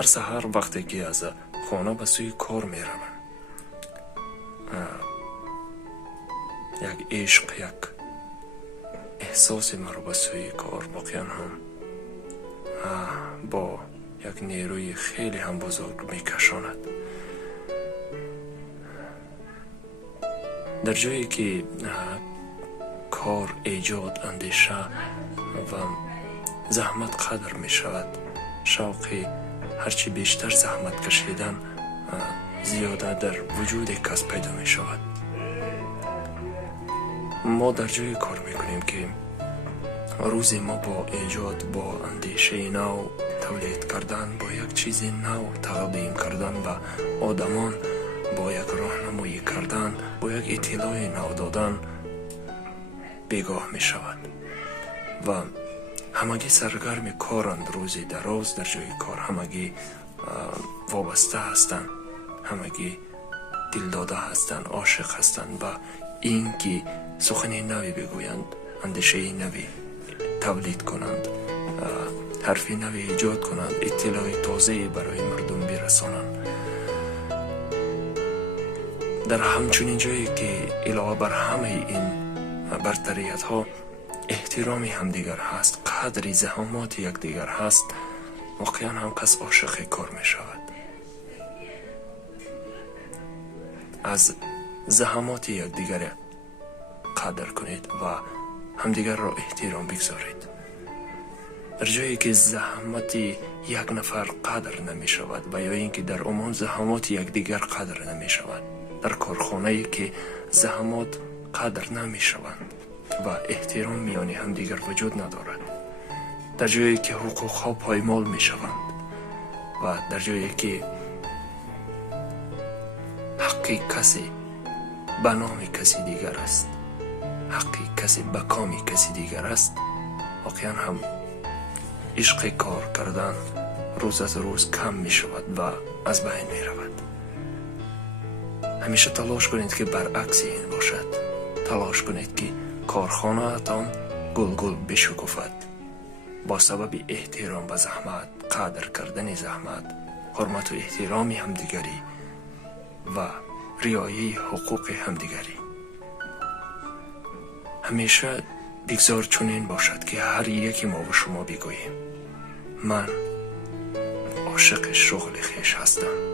هر سحر وقتی که از خانه به سوی کار می روند، یک عشق، یک احساس مرا به سوی کار واقعا هم با یک نیروی خیلی هم بزرگ می کشاند. در جایی که کار، ایجاد، اندیشه و زحمت قدر می شود، شوقی هرچی بیشتر زحمت کشیدن زیاده در وجود کس پیدا می شود. ما در جای کار می کنیم که روزی ما با ایجاد، با اندیشه نو تولید کردن، با یک چیز نو تقدیم کردن و آدمان، با یک راهنمایی کردن، با یک اطلاع نو دادن بیگاه می شود و همگی سرگرم کارند. روزی دراز در جای کار همگی وابسته هستند، همگی دلداده هستند، عاشق هستند و این که سخن نوی بگویند، اندیشه نوی تولید کنند، حرفی نوی ایجاد کنند، اطلاع تازه برای مردم برسانند. در همچنین جایی که علاوه بر همه این برتریت ها احترام همدیگر هست، قدری زحمات یکدیگر هست، واقعا هم کس عاشق کار می شود. از زحمات یکدیگر قدر کنید و همدیگر را احترام بگذارید. در جایی که زحمت یک نفر قدر نمی شود و یا اینکه در عموم زحمات یکدیگر قدر نمی شود، در کارخانه‌ای که زحمات قدر نمی شوند و احترام میان همدیگر وجود ندارد، در جایی که حقوقها پایمال می شوند و در جایی که حقی کسی به نام کسی دیگر است، حقی کسی به کام کسی دیگر است، واقعا هم عشق کار کردن روز از روز کم می شود و از بین می رود. همیشه تلاش کنید که برعکس این باشد. تلاش کنید که کارخانه اتان گل گل بشکفد با سبب احترام به زحمت، قدر کردن زحمت، حرمت و احترام همدیگری و رعایت حقوق همدیگری. همیشه بگذار چنین باشد که هر یکی ما و شما بگوییم من عاشق شغل خویش هستم.